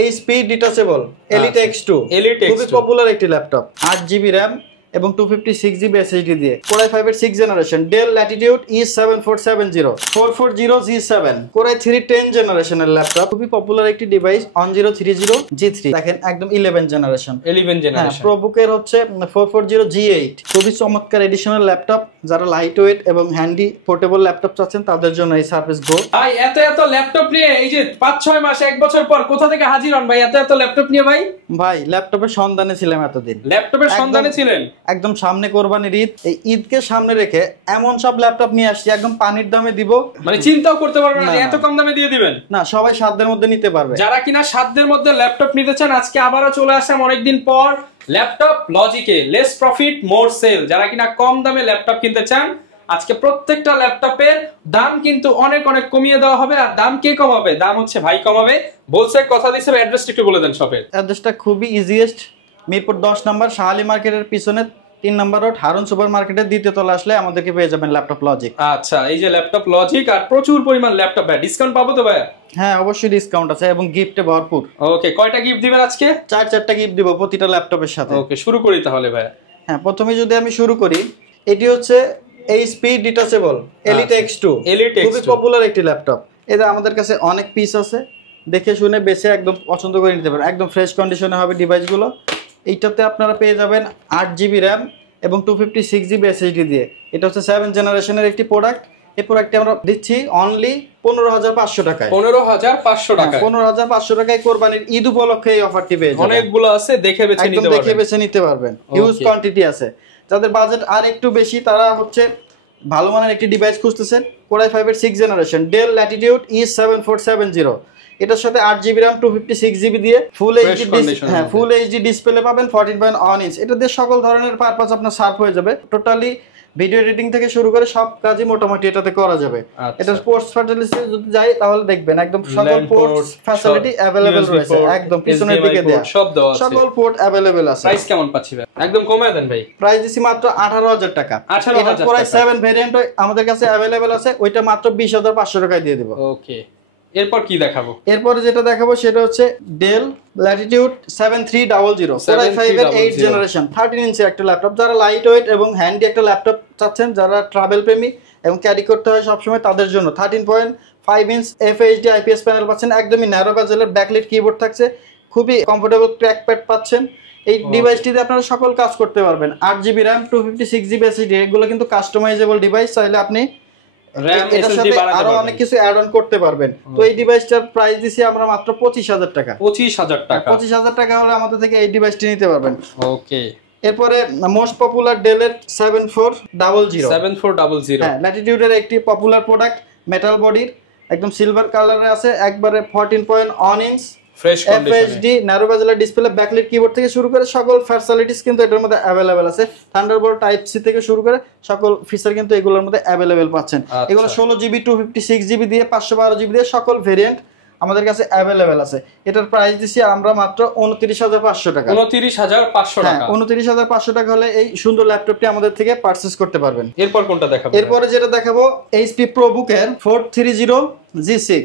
HP detachable elite X2 খুবই popular একটি laptop 8GB RAM এবং 256GB SSD দিয়ে Core i5 এর 6th generation Dell Latitude E7470 440G7 Core i3 10th জেনারেশনের laptop খুবই popular একটি ডিভাইস 1030G3 দেখেন একদম 11 জেনারেশন প্রোবুকের হচ্ছে 440G8 খুবই চমৎকার এডিশনাল ল্যাপটপ যারা লাইট ওয়েট এবং হ্যান্ডি পোর্টেবল ল্যাপটপ চাচ্ছেন তাদের জন্য এই সার্ভিস গো। ভাই এত ল্যাপটপ নিয়ে এই যে 5-6 মাস 1 বছর পর কোথা থেকে হাজির হন ভাই এত ল্যাপটপ নিয়ে? ভাই ল্যাপটপের সন্ধানে ছিলাম এতদিন। ল্যাপটপের সন্ধানে ছিলেন? একদম সামনে কোরবানির ঈদ, এই ঈদকে সামনে রেখে এমন সব ল্যাপটপ নিয়ে আসছি একদম পানির দামে দিব, মানে চিন্তাও করতে পারবেন না এত কম দামে দিয়ে দিবেন। না, সবাই সাধ্যের মধ্যে নিতে পারবে। যারা কিনা সাধ্যের মধ্যে ল্যাপটপ নিতে চান আজকে আবারও চলে আসলাম অনেকদিন পর ল্যাপটপ লজিকে, লেস প্রফিট মোর সেল। যারা কিনা কম দামে ল্যাপটপ কিনতে চান আজকে প্রত্যেকটা ল্যাপটপের দাম কিন্তু অনেক কমিয়ে দেওয়া হবে। আর দাম কে কমাবে? দাম হচ্ছে ভাই কমাবে বলছে, কথা দিয়েছে। অ্যাড্রেসটা একটু বলে দেন শপের। অ্যাড্রেসটা খুবই ইজিয়েস্ট, মিরপুর 10 নম্বর শাহালি মার্কেটের পিছনে 3 নম্বর রোড হারুন সুপার মার্কেটের দ্বিতীয় তলা আসলে আমাদেরকে পেয়ে যাবেন ল্যাপটপ লজিক। আচ্ছা, এই যে ল্যাপটপ লজিক আর প্রচুর পরিমাণ ল্যাপটপ, ভাই ডিসকাউন্ট পাবো তো ভাই? হ্যাঁ, অবশ্যই ডিসকাউন্ট আছে এবং গিফটে ভরপুর। ওকে, কয়টা গিফট দিবেন আজকে? 4টা গিফট দিব প্রতিটা ল্যাপটপের সাথে। ওকে, শুরু করি তাহলে ভাই। হ্যাঁ, প্রথমে যদি আমি শুরু করি, এটি হচ্ছে এইচপি ডিটাচেবল এলিট X2 খুবই পপুলার একটি ল্যাপটপ। এটা আমাদের কাছে অনেক পিস আছে, দেখে শুনে বেছে একদম পছন্দ করে নিতে পারেন। একদম ফ্রেশ কন্ডিশনে হবে ডিভাইসগুলো। এইটাতে আপনারা পেয়ে যাবেন 8GB RAM এবং 256GB SSD দিয়ে। এটা হচ্ছে 7th জেনারেশনের একটি প্রোডাক্ট। এই প্রোডাক্টটি আমরা দিচ্ছি অনলি 15,500 টাকায়। 15,500 টাকায় 15,500 টাকায় কোরবানির ঈদ উপলক্ষে এই অফারটি পেয়ে যাবেন। অনেকগুলো আছে, দেখে বেছে নিতে পারবেন। দেখে বেছে নিতে পারবেন, হিউজ কোয়ান্টিটি আছে। যাদের বাজেট আর একটু বেশি তারা হচ্ছে ভালো মানের একটি ডিভাইস খুঁজতেছেন, Core i5 এর 6th generation Dell Latitude E7470। এটার সাথে 8GB RAM 256GB দিয়ে ফুল এইচডি ডিসপ্লে পাবেন 14.1 ইঞ্চ। এটা দিয়ে সকল ধরনের পারপাস আপনার সার্ভ হয়ে যাবে। টোটালি ভিডিও এডিটিং থেকে শুরু করে সব কাজই মোটামুটি এটাতে করা যাবে। এটা স্পোর্টস ফ্যাসিলিটি যদি যাই তাহলে দেখবেন একদম সকল পোর্টস ফ্যাসিলিটি अवेलेबल রয়েছে। একদম পিছনের দিকে দেয়া সব দেওয়া আছে, সকল পোর্ট अवेलेबल আছে। প্রাইস কেমন পাচ্ছি ভাই? একদম কমায় দেন ভাই। প্রাইস দিছি মাত্র 18,000 টাকা। এটা Core i7 ভেরিয়েন্ট আমাদের কাছে अवेलेबल আছে, ওইটা মাত্র 20,500 টাকায় দিয়ে দেব। ওকে, এরপর কি দেখাবো? এরপরে যেটা দেখাবো সেটা হচ্ছে Dell Latitude 7300 Core i5 এর 8th জেনারেশন 13 ইঞ্চের একটা ল্যাপটপ। যারা লাইট ওয়েট এবং হ্যান্ডি একটা ল্যাপটপ চাচ্ছেন, যারা ট্রাভেল প্রেমী এবং ক্যারি করতে হয় সবসময়, তাদের জন্য 13.5 ইঞ্চ FHD IPS প্যানেল পাচ্ছেন। একদমই ন্যারো বেজেলের ব্যাকলিট কিবোর্ড থাকছে, খুবই কমফোর্টেবল ট্র্যাকপ্যাড পাচ্ছেন। এই ডিভাইসটিতে আপনারা সকল কাজ করতে পারবেন। 8GB RAM 256GB SSD, এগুলো কিন্তু কাস্টমাইজেবল ডিভাইস, চাইলে আপনি আরো অনেক কিছু অ্যাড অন করতে পারবেন। তো এই ডিভাইসটার প্রাইস দিছি আমরা মাত্র 25,000 টাকা। 25,000 টাকা হলে আমাদের থেকে এই ডিভাইসটি নিতে পারবেন। ওকে, এরপরে মোস্ট পপুলার ডেল এর 7400 হ্যাঁ, ল্যাটিটিউডের একটি পপুলার প্রোডাক্ট, মেটাল বডির, একদম সিলভার কালারে আছে, একবারে 14.1 ইঞ্চ ফ্রেশ FHD ন্যারো বেজেলের ডিসপ্লে, ব্যাকলিট কিবোর্ড থেকে শুরু করে সকল ফ্যাসিলিটিস কিন্তু এটার মধ্যে अवेलेबल আছে। থান্ডারবোল্ট টাইপ সি থেকে শুরু করে সকল ফিচার কিন্তু এগুলোর মধ্যে अवेलेबल পাচ্ছেন। এগুলো 16GB 256GB দিয়ে 512GB দিয়ে সকল ভেরিয়েন্ট আমাদের কাছে अवेलेबल আছে। এটার প্রাইস দিছি আমরা মাত্র 29,500 টাকা। 29,500 টাকা। 29,500 টাকা হলে এই সুন্দর ল্যাপটপটি আমাদের থেকে পারচেজ করতে পারবেন। এরপর কোনটা দেখাবো? এরপরে যেটা দেখাবো HP ProBook এর 430G6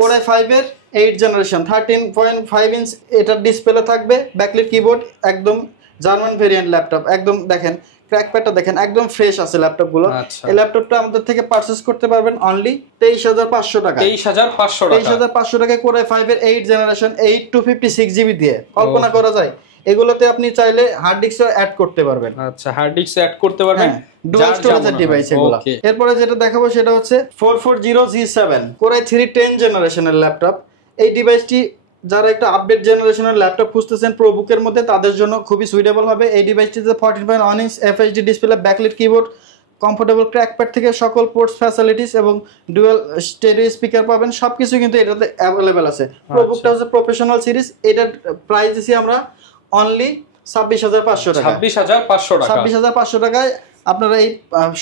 Core i5 এর 8th জেনারেশন 13.5 ইঞ্চ এটার ডিসপ্লে থাকবে, ব্যাকলিট কিবোর্ড, একদম জার্মান ভেরিয়েন্ট ল্যাপটপ। একদম দেখেন ক্র্যাকপ্যাডটা দেখেন একদম ফ্রেশ আছে ল্যাপটপগুলো। এই ল্যাপটপটা আমাদের থেকে পারচেজ করতে পারবেন অনলি 23,500 টাকা। 23,500 টাকায় Core i5 এর 8th জেনারেশন 8 256GB দিয়ে। কল্পনা করা যায় এগুলোতে আপনি চাইলে হার্ড ডিস্কও অ্যাড করতে পারবেন। আচ্ছা, হার্ড ডিস্ক অ্যাড করতে পারবেন, ডুয়াল স্টোরেজের ডিভাইস এগুলো। এরপরে যেটা দেখাবো সেটা হচ্ছে 440G7 Core i3 10th জেনারেশনের ল্যাপটপ। এই ডিভাইসটি যারা একটা আপডেট জেনারেশনের ল্যাপটপ খুঁজতেছেন প্রোবুকের মধ্যে, তাদের জন্য খুবই সুইটেবল হবে। এই ডিভাইসটিতে 14.1 inch FHD display, backlit keyboard, comfortable trackpad থেকে সকল পোর্টস ফ্যাসিলিটিস এবং ডুয়াল স্টেরিও স্পিকার পাবেন। সবকিছু কিন্তু এটাতে अवेलेबल আছে। প্রোবুকটা হচ্ছে প্রফেশনাল সিরিজ। এটার প্রাইস দিছি আমরা অনলি 26,500 টাকা। 26,500 টাকায় আপনারা এই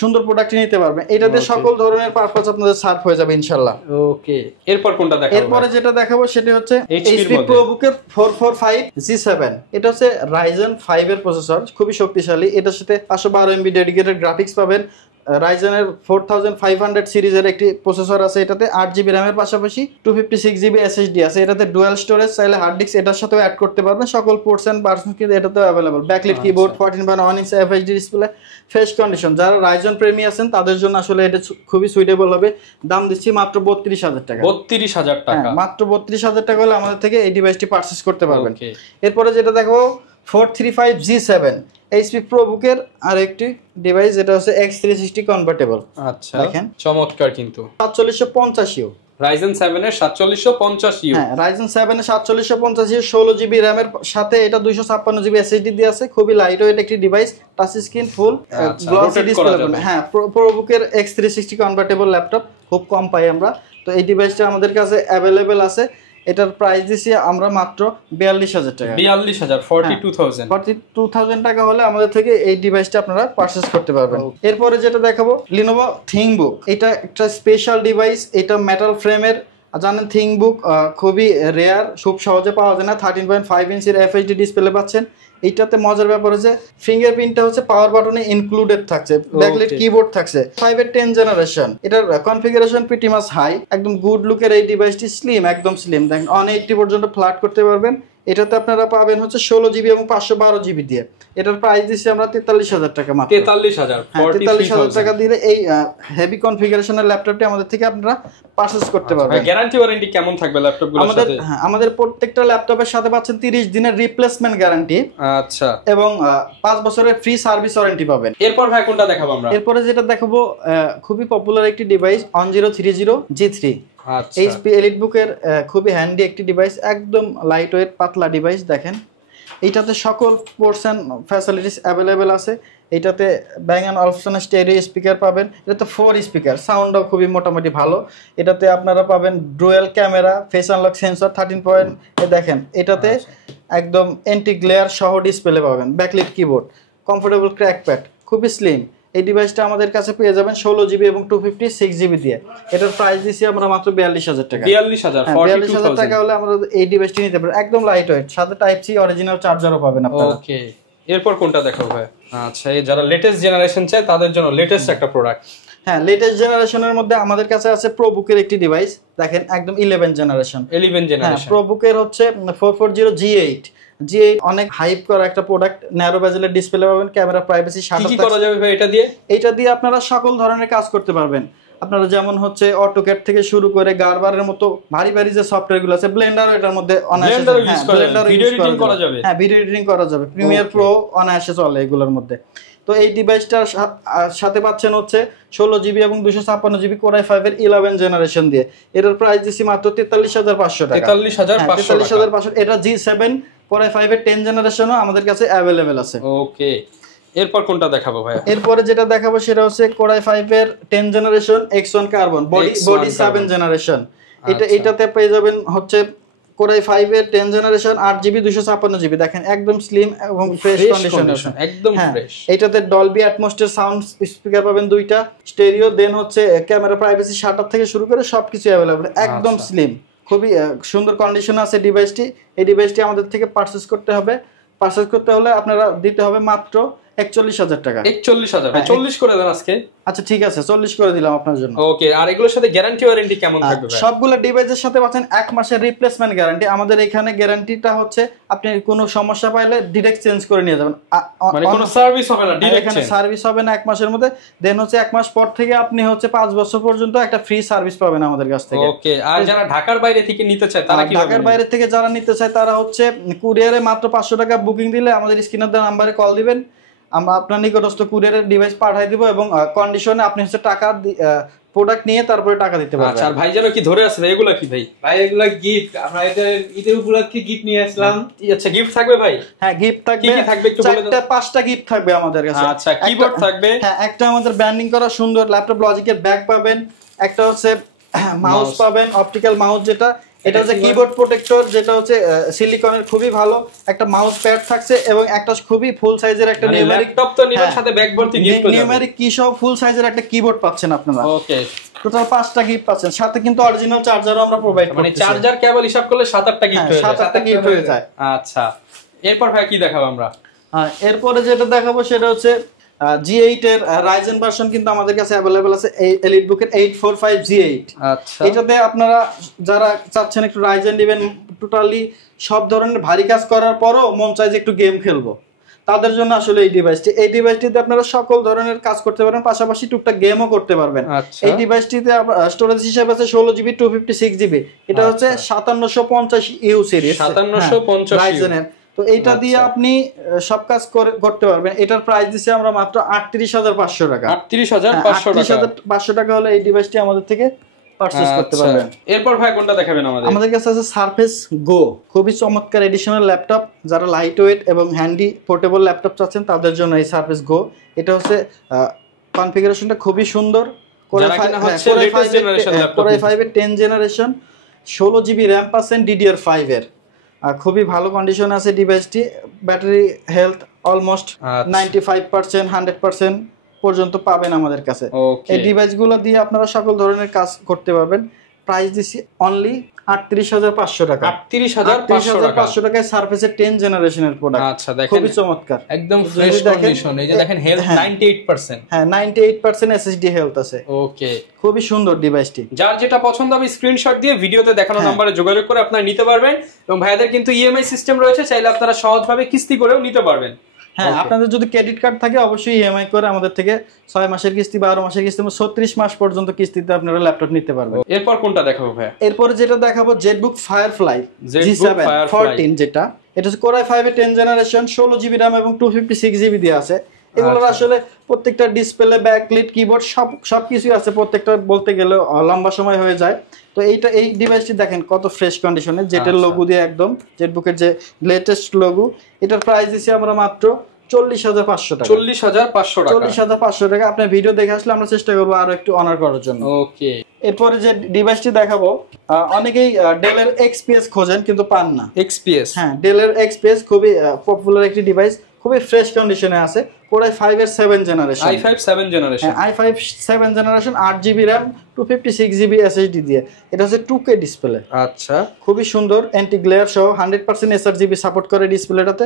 সুন্দর প্রোডাক্টটি নিতে পারবেন। এটাতে সকল ধরনের পারপাস আপনাদের সার্ভ হয়ে যাবে ইনশাআল্লাহ। ওকে, এরপর কোনটা দেখাবো? এরপরে যেটা দেখাবো সেটা হচ্ছে HP ProBook এর 445G7। এটা হচ্ছে Ryzen 5 এর প্রসেসর, খুবই শক্তিশালী। এটার সাথে 512 MB ডেডিকেটেড গ্রাফিক্স পাবেন, রাইজেনের 4500 সিরিজের একটি প্রসেসর আছে, এটাতে 8GB র্যামের পাশাপাশি 256GB SSD আছে। এটাতে ডুয়াল স্টোরেজ, চাইলে হার্ড ডিস্ক এটার সাথেও অ্যাড করতে পারবেন। সকল পোর্টস এন্ড ভার্সন কিন্তু এটাতেও अवेलेबल। ব্যাকলাইট কিবোর্ড, 14.1 ইঞ্চি FHD ডিসপ্লে, ফ্রেশ কন্ডিশন। যারা রাইজন প্রেমী আছেন তাদের জন্য আসলে এটা খুবই সুইটেবল হবে। দাম দিচ্ছি মাত্র 32000 টাকা। 32000 টাকা, মাত্র 32000 টাকা হলে আমাদের থেকে এই ডিভাইসটি পারচেজ করতে পারবেন। এরপরে যেটা দেখো 435G7 HP ProBook-এর আরেকটি ডিভাইস, যেটা হচ্ছে X360 কনভার্টেবল। আচ্ছা, দেখেন চমৎকার, কিন্তু 4750U Ryzen 7 এর 4750U। হ্যাঁ, Ryzen 7 এর 4750U 16GB RAM-এর সাথে এটা 256GB SSD দিয়ে আছে। খুবই লাইট ওয়েট একটি ডিভাইস, টাচ স্ক্রিন, ফুল গ্লসি ডিসপ্লে। হ্যাঁ, ProBook-এর X360 কনভার্টেবল ল্যাপটপ খুব কম পাই আমরা, তো এই ডিভাইসটা আমাদের কাছে अवेलेबल আছে। এটার প্রাইস দিছি আমরা মাত্র 42000 টাকা। 42000 টাকা হলে আমাদের থেকে এই ডিভাইসটা আপনারা পারচেজ করতে পারবেন। এরপরে যেটা দেখাবো Lenovo ThinkBook। এটা একটা স্পেশাল ডিভাইস, এটা মেটাল ফ্রেমের। জানেন ThinkBook খুবই রেয়ার, খুব সহজে পাওয়া যায় না। 13.5 ইঞ্চির FHD ডিসপ্লে পাচ্ছেন। এইটাতে মজার ব্যাপার হচ্ছে ফিঙ্গারপ্রিন্টটা হচ্ছে পাওয়ার বাটনে ইনক্লুডেড থাকছে, ব্যাকলাইট কিবোর্ড থাকছে। 5 এর 10 জেনারেশন, এটার কনফিগারেশন প্রিটি মাচ হাই, একদম গুড লুকের এই ডিভাইসটি। স্লিম, একদম স্লিম, দেখেন 180 পর্যন্ত ফ্ল্যাট করতে পারবেন। এটাতে আপনারা পাবেন হচ্ছে 16GB এবং 512GB দিয়ে। এটার প্রাইস দিচ্ছি আমরা 43000 টাকা মাত্র। 43000 টাকা দিলে এই হেভি কনফিগারেশনের ল্যাপটপটি আমাদের থেকে আপনারা পারচেজ করতে পারবেন। গ্যারান্টি ওয়ারেন্টি কেমন থাকবে ল্যাপটপগুলোর সাথে? আমাদের প্রত্যেকটা ল্যাপটপের সাথে পাচ্ছেন 30 দিনের রিপ্লেসমেন্ট গ্যারান্টি। আচ্ছা, এবং 5 বছরের ফ্রি সার্ভিস ওয়ারেন্টি পাবেন। এরপর ভাই কোনটা দেখাবো আমরা? এরপরে যেটা দেখাবো খুবই পপুলার একটি ডিভাইস 1030G3। আচ্ছা, HP EliteBook-এর খুবই হ্যান্ডি একটি ডিভাইস, একদম লাইট ওয়েট পাতলা ডিভাইস। দেখেন এইটাতে সকল পোর্টস এন্ড ফ্যাসিলিটিস अवेलेबल আছে। এইটাতে ব্যাং অ্যান্ড অলফসন স্টেরিও স্পিকার পাবেন। এটাতে 4 স্পিকার, সাউন্ডও খুবই মোটামুটি ভালো। এটাতে আপনারা পাবেন dual camera, face unlock sensor 13 point. দেখেন এটাতে একদম অ্যান্টি গ্লেয়ার সহ ডিসপ্লে পাবেন, ব্যাকলাইট কিবোর্ড, কমফোর্টেবল ক্র্যাকপ্যাড, খুবই স্লিম। এই ডিভাইসটা আমাদের কাছে পেয়ে যাবেন 16GB এবং 256GB দিয়ে। এটার প্রাইস দিছি আমরা মাত্র 42000 টাকা। 42000 টাকা হলে আমরা এই ডিভাইসটি নিতে পারবেন। একদম লাইট ওয়েট, সাথে টাইপ সি অরিজিনাল চার্জারও পাবেন আপনারা। ওকে, এরপর কোনটা দেখাবো ভাই? আচ্ছা, এই যারা লেটেস্ট জেনারেশন চায় তাদের জন্য লেটেস্ট একটা প্রোডাক্ট। হ্যাঁ, লেটেস্ট জেনারেশনের মধ্যে আমাদের কাছে আছে ProBook-এর একটি ডিভাইস। দেখেন একদম 11 জেনারেশন। হ্যাঁ, ProBook-এর হচ্ছে 440G8 অনেক হাইপ করা একটা প্রোডাক্ট। ন্যারো বেজেলের ডিসপ্লে পাবেন, ক্যামেরা প্রাইভেসি 60। কি করা যাবে ভাই এটা দিয়ে? এটা দিয়ে আপনারা সকল ধরনের কাজ করতে পারবেন। আপনারা যেমন হচ্ছে অটোক্যাড থেকে শুরু করে গারবারের মতো ভারী ভারী যে সফটওয়্যারগুলো আছে, ব্লেন্ডার এটার মধ্যে অনায়াসে ভিডিও এডিটিং করা যাবে। হ্যাঁ, ভিডিও এডিটিং করা যাবে। প্রিমিয়ার প্রো অনায়াসে চলে এগুলোর মধ্যে। তো এই ডিভাইসটার সাথে পাচ্ছেন হচ্ছে 16GB এবং 256GB Core i5 এর 11 জেনারেশন দিয়ে। এটার প্রাইস দিছি মাত্র 43500 টাকা। 43500। এটা G7 Core i5 এর 10 জেনারেশনও আমাদের কাছে अवेलेबल আছে। ওকে, এরপর কোনটা দেখাবো ভাই? এরপরে যেটা দেখাবো সেটা হচ্ছে Core i5 এর 10 generation X1 carbon body 7 generation. এটাতে পেয়ে যাবেন হচ্ছে Core i5 এর 10 জেনারেশন 8GB 256GB। দেখেন একদম স্লিম এবং ফ্রেশ কন্ডিশন, একদম ফ্রেশ। এটাতে ডলবি অ্যাটমসের সাউন্ড স্পিকার পাবেন 2টা, স্টেরিও, দেন হচ্ছে ক্যামেরা প্রাইভেসি 60 থেকে শুরু করে সবকিছু अवेलेबल। একদম স্লিম, খুবই সুন্দর কন্ডিশন আছে ডিভাইসটি। এই ডিভাইসটি আমাদের থেকে পারচেজ করতে হবে। পারচেজ করতে হলে আপনারা দিতে হবে মাত্র 41000 টাকা। 41000 ভাই, 40 করে দেন আজকে। আচ্ছা ঠিক আছে, 40 করে দিলাম আপনার জন্য। ওকে, আর এগুলোর সাথে গ্যারান্টি ওয়ারেন্টি কেমন থাকবে ভাই? সবগুলো ডিভাইসের সাথে পাচ্ছেন 1 মাসের রিপ্লেসমেন্ট গ্যারান্টি। আমাদের এখানে গ্যারান্টিটা হচ্ছে আপনি কোনো সমস্যা পাইলে ডাইরেক্ট চেঞ্জ করে নিয়ে যাবেন, মানে কোনো সার্ভিস হবে না, ডাইরেক্ট এখানে সার্ভিস হবে না 1 মাসের মধ্যে। দেন হচ্ছে 1 মাস পর থেকে আপনি হচ্ছে 5 বছর পর্যন্ত একটা ফ্রি সার্ভিস পাবেন আমাদের কাছ থেকে। ওকে, আর যারা ঢাকার বাইরে থেকে নিতে চায় তারা কি? ঢাকার বাইরে থেকে যারা নিতে চায় তারা হচ্ছে কুরিয়ারে মাত্র 500 টাকা বুকিং দিলে আমাদের স্ক্রিনের দেওয়া নাম্বারে কল দিবেন, আমরা আপনার নিকটস্থ কুরিয়ারের ডিভাইস পাঠিয়ে দিব এবং কন্ডিশনে আপনি হচ্ছে টাকা প্রোডাক্ট নিয়ে তারপরে টাকা দিতে পারবেন। আচ্ছা, আর ভাই যেন কি ধরে আছে ভাই, এগুলা কি ভাই? ভাই এগুলা গিফট, আমরা ঈদের উপলক্ষে গিফট নিয়ে আসলাম। আচ্ছা, গিফট থাকবে ভাই? হ্যাঁ, গিফট থাকবে। কি কি থাকবে একটু বলে দাও। 5টা গিফট থাকবে আমাদের কাছে। আচ্ছা, কিবোর্ড থাকবে। হ্যাঁ, একটা আমাদের ব্র্যান্ডিং করা সুন্দর ল্যাপটপ লজিকের ব্যাগ পাবেন, একটা হচ্ছে মাউস পাবেন, অপটিক্যাল মাউস যেটা, এটা হচ্ছে কিবোর্ড প্রোটেক্টর যেটা হচ্ছে সিলিকনের খুবই ভালো, একটা মাউস প্যাড থাকছে এবং একটা খুবই ফুল সাইজের একটা নিউমেরিক ল্যাপটপ তো নিবার সাথে ব্যাগ ভর্তি গিফট পাবেন, নিউমেরিক কি সব ফুল সাইজের একটা কিবোর্ড পাচ্ছেন আপনারা। ওকে, টোটাল 5টা গিফট পাচ্ছেন, সাথে কিন্তু অরিজিনাল চার্জারও আমরা প্রোভাইড করি। মানে চার্জার কেবল হিসাব করলে 7-8টা গিফট হয়ে যায়। 7-8টা গিফট হয়ে যায়। আচ্ছা, এরপর ভাই কি দেখাবো আমরা? এরপরে যেটা দেখাবো সেটা হচ্ছে G8 এর Ryzen ভার্সন কিন্তু আমাদের কাছে अवेलेबल আছে EliteBook এর 845 G8। আচ্ছা, এটাতে আপনারা যারা চাচ্ছেন একটু Ryzen দিবেন, টোটালি সব ধরনের ভারী কাজ করার পরও মন চায় যে একটু গেম খেলবো, তাদের জন্য আসলে এই ডিভাইসটিতে আপনারা সকল ধরনের কাজ করতে পারবেন, পাশাপাশি টুকটাক গেমও করতে পারবেন। এই ডিভাইসটিতে স্টোরেজ হিসেবে আছে 16GB 256GB। এটা হচ্ছে 5750U সিরিজ, 5750 Ryzen এর। তো এইটা দিয়ে আপনি সব কাজ করতে পারবেন। এটার প্রাইস দিছি আমরা মাত্র 38500 টাকা। 38500 টাকা হলে এই ডিভাইসটি আমাদের থেকে পারচেজ করতে পারবেন। এরপর ভাই কোনটা দেখাবেন আমাদের? আমাদের কাছে আছে সারফেস গো, খুবই চমৎকার এডিশনাল ল্যাপটপ। যারা লাইট ওয়েট এবং হ্যান্ডি পোর্টেবল ল্যাপটপ চাচ্ছেন তাদের জন্য এই সারফেস গো। এটা হচ্ছে কনফিগারেশনটা খুবই সুন্দর। Core i5 এর 10 জেনারেশন, 16GB RAM পাচ্ছেন DDR5 এর। খুবই ভালো কন্ডিশন আছে ডিভাইসটি। ব্যাটারি হেলথ অলমোস্ট 95% 100% পর্যন্ত পাবেন আমাদের কাছে। এই ডিভাইসগুলো দিয়ে আপনারা সকল ধরনের কাজ করতে পারবেন। প্রাইস দিছি অনলি 38500 টাকা। 38500 টাকায় সারফেসের 10 জেনারেশনের প্রোডাক্ট। আচ্ছা, দেখেন খুবই চমৎকার, একদম ফ্রেশ কন্ডিশন। এই যে দেখেন হেলথ 98%। হ্যাঁ, 98% SSD হেলথ আছে। ওকে, খুবই সুন্দর ডিভাইসটি। যার যেটা পছন্দ হবে স্ক্রিনশট দিয়ে ভিডিওতে দেখানো নম্বরে যোগাযোগ করে আপনারা নিতে পারবেন। এবং ভাইদের কিন্তু ইএমআই সিস্টেম রয়েছে, চাইলে আপনারা সহজভাবে কিস্তি করেও নিতে পারবেন। হ্যাঁ, আপনাদের যদি ক্রেডিট কার্ড থাকে অবশ্যই ইএমআই করে আমাদের থেকে 6 মাসের কিস্তি, 12 মাসের কিস্তি, 36 মাস পর্যন্ত কিস্তিতে আপনারা ল্যাপটপ নিতে পারবেন। এরপর কোনটা দেখাবো ভাই? এরপর যেটা দেখাবো ZBook Firefly G7 14, যেটা এটা হচ্ছে Core i5 এর 10 জেনারেশন, 16GB RAM এবং 256GB দিয়ে আছে। এগুলোর আসলে প্রত্যেকটা ডিসপ্লে, ব্যাকলিট, কিবোর্ড সবকিছু আছে। প্রত্যেকটা বলতে গেলে লম্বা সময় হয়ে যায়। তো এই ডিভাইসটি দেখেন কত ফ্রেশ কন্ডিশনে, জেটের লোগো দিয়ে একদম, জেটবুকের যে লেটেস্ট লোগো। এটার প্রাইস দিছি আমরা মাত্র 40500 টাকা। 40500 টাকা। আপনার ভিডিও দেখে আসলে আমরা চেষ্টা করবো আরো একটু অনার করার জন্য। ওকে, এরপরে যে ডিভাইসটি দেখাবো, অনেকেই ডেলের XPS খোঁজেন কিন্তু পান না। XPS, হ্যাঁ, ডেলের XPS খুবই পপুলার একটি ডিভাইস, খুবই ফ্রেশ কন্ডিশনে আছে। Core i5 এর 7 generation, i5 7 generation, i5 7 generation, 8GB RAM 256GB SSD দিয়ে। এটা হচ্ছে 2K ডিসপ্লে। আচ্ছা, খুবই সুন্দর, অ্যান্টি গ্লেয়ার সহ 100% sRGB সাপোর্ট করে ডিসপ্লেটাতে।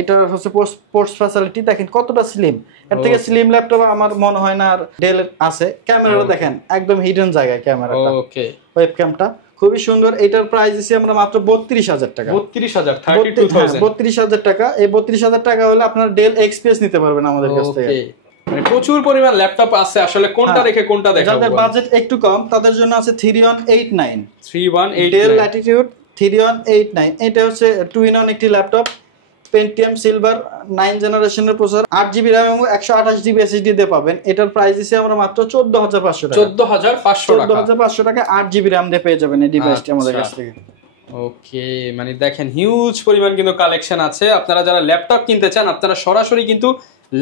এটা হচ্ছে পোস্ট ফ্যাসিলিটি দেখেন কতটা স্লিম। এর থেকে স্লিম ল্যাপটপ আমার মনে হয় না আর ডেল আছে। ক্যামেরাটা দেখেন একদম হিডেন জায়গায় ক্যামেরাটা, ওকে, ওয়েবক্যামটা খুবই সুন্দর। এটার প্রাইস দিছি আমরা মাত্র 32000 টাকা। 32000 টাকা। এই 32000 টাকা হলে আপনারা ডেল XPS নিতে পারবেন আমাদের কাছ থেকে। মানে প্রচুর পরিমাণ ল্যাপটপ আছে, আসলে কোনটা রেখে কোনটা দেখাবো? যাদের বাজেট একটু কম তাদের জন্য আছে 3189 3189 ডেল ল্যাটিটিউড 3189। এটা হচ্ছে 2-in-1 একটি ল্যাপটপ, পেন্টিয়াম সিলভার 9 জেনারেশনের প্রসেসর, 8GB RAM এবং 128GB SSD দিয়ে পাবেন। এটার প্রাইস দিছি আমরা মাত্র 14500 টাকা। 14500 টাকা 8GB RAM দিয়ে পেয়ে যাবেন এই ডিভাইসটি আমাদের কাছ থেকে। ওকে, মানে দেখেন হিউজ পরিমাণ কিন্তু কালেকশন আছে। আপনারা যারা ল্যাপটপ কিনতে চান আপনারা সরাসরি কিন্তু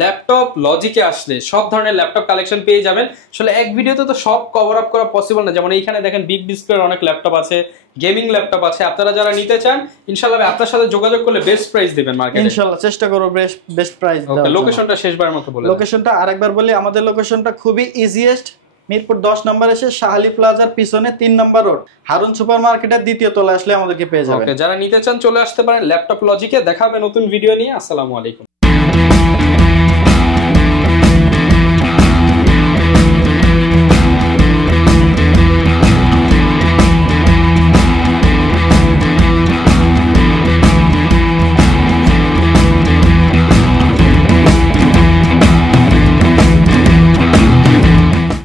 ল্যাপটপ লজিকে আসলে সব ধরনের ল্যাপটপ কালেকশন পেয়ে যাবেন। আসলে এক ভিডিওতে তো সব কভার আপ করা পসিবল না। যেমন এইখানে দেখেন বিগ ডিসপ্লের অনেক ল্যাপটপ আছে, গেমিং ল্যাপটপ আছে। আপনারা যারা নিতে চান ইনশাআল্লাহ আপনার সাথে যোগাযোগ করলে বেস্ট প্রাইস দিবেন মার্কেটে। ইনশাআল্লাহ চেষ্টা করব বেস্ট প্রাইস দেওয়ার। ওকে, লোকেশনটা শেষবারের মতো বলে। লোকেশনটা আরেকবার বলি, আমাদের লোকেশনটা খুবই ইজিয়েস্ট। মিরপুর 10 নম্বর এসে শাহালি প্লাজার পিছনে 3 নম্বর রোড, হারুন সুপার মার্কেটের দ্বিতীয় তলায় আসলে আমাদেরকে পেয়ে যাবেন। ওকে, যারা নিতে চান চলে আসতে পারেন ল্যাপটপ লজিকে। দেখা হবে নতুন ভিডিও নিয়ে। আসসালামু আলাইকুম।